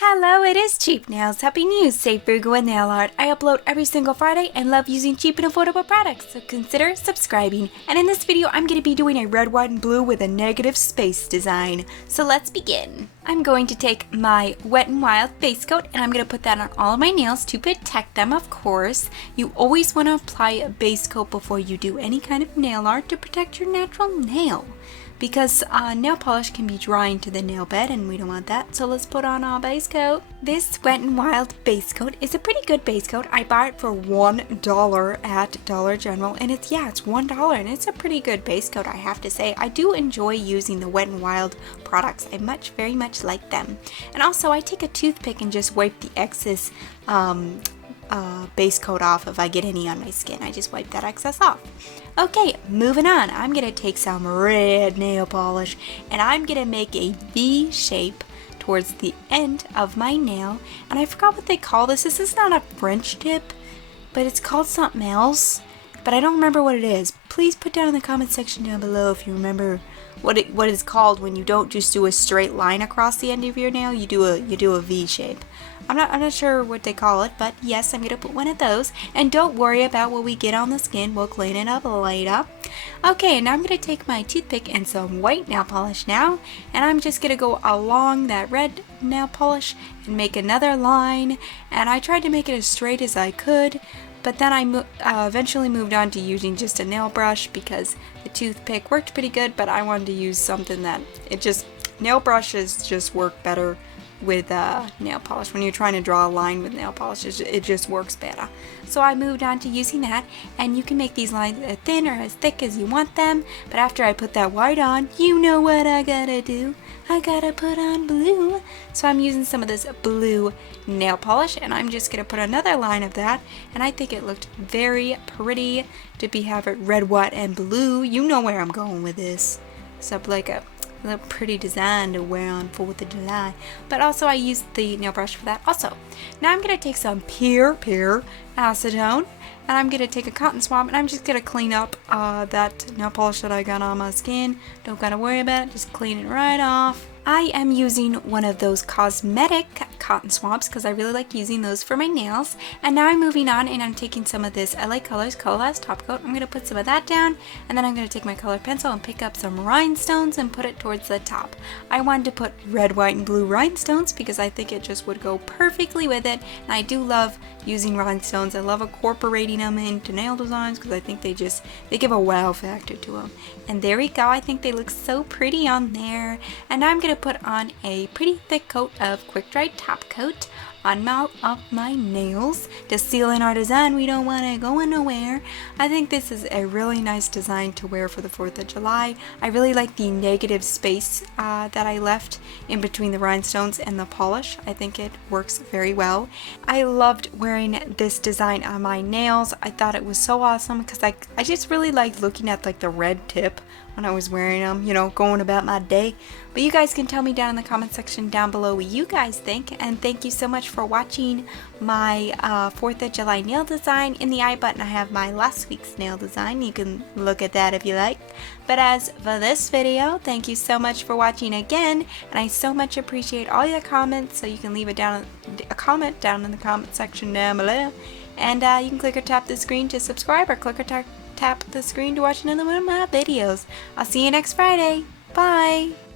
Hello, it is Cheap Nails. Happy News, Safe Frugal and Nail Art. I upload every single Friday and love using cheap and affordable products, so consider subscribing. And in this video, I'm going to be doing a red, white, and blue with a negative space design. So let's begin. I'm going to take my Wet n Wild base coat and I'm going to put that on all of my nails to protect them, of course. You always want to apply a base coat before you do any kind of nail art to protect your natural nail, because nail polish can be drying to the nail bed and we don't want that, so let's put on our base coat. This Wet n Wild base coat is a pretty good base coat. I bought it for $1 at Dollar General, and it's $1 and it's a pretty good base coat, I have to say. I do enjoy using the Wet n Wild products. I very much like them. And also I take a toothpick and just wipe the excess base coat off if I get any on my skin. I just wipe that excess off. Okay, moving on. I'm gonna take some red nail polish and I'm gonna make a V shape towards the end of my nail. And I forgot what they call this. This is not a French tip, but it's called something else. But I don't remember what it is. Please put down in the comment section down below if you remember what it's called when you don't just do a straight line across the end of your nail. You do a V shape. I'm not sure what they call it, but yes, I'm gonna put one of those. And don't worry about what we get on the skin. We'll clean it up later. Okay, now I'm gonna take my toothpick and some white nail polish now, and I'm just gonna go along that red nail polish and make another line. And I tried to make it as straight as I could, but then I eventually moved on to using just a nail brush because the toothpick worked pretty good, but I wanted to use something that nail brushes just work better with nail polish. When you're trying to draw a line with nail polish, it just works better. So I moved on to using that, and you can make these lines as thin or as thick as you want them, but after I put that white on, you know what I gotta do. I gotta put on blue. So I'm using some of this blue nail polish, and I'm just gonna put another line of that, and I think it looked very pretty to have it red, white, and blue. You know where I'm going with this. It's up like a pretty design to wear on 4th of July. But also I used the nail brush for that also. Now I'm going to take some pure acetone, and I'm going to take a cotton swab, and I'm just going to clean up that nail polish that I got on my skin. Don't gotta worry about it, just clean it right off. I am using one of those cosmetic cotton swabs because I really like using those for my nails. And now I'm moving on and I'm taking some of this LA Colors Colorless Top Coat. I'm going to put some of that down, and then I'm going to take my colored pencil and pick up some rhinestones and put it towards the top. I wanted to put red, white, and blue rhinestones because I think it just would go perfectly with it. And I do love using rhinestones. I love incorporating them into nail designs because I think they give a wow factor to them. And there we go. I think they look so pretty on there. And now I'm going to put on a pretty thick coat of quick dry top coat on my nails to seal in our design. We don't want it going nowhere. I think this is a really nice design to wear for the 4th of July. I really like the negative space that I left in between the rhinestones and the polish. I think it works very well. I loved wearing this design on my nails. I thought it was so awesome because I just really liked looking at like the red tip when I was wearing them, you know, going about my day. But you guys can tell me down in the comment section down below what you guys think. And thank you so much for watching my 4th of July nail design. In the I button I have my last week's nail design. You can look at that if you like. But as for this video, thank you so much for watching again, and I so much appreciate all your comments. So you can leave a comment down in the comment section down below, and you can click or tap the screen to subscribe, or click or tap the screen to watch another one of my videos. I'll see you next Friday. Bye!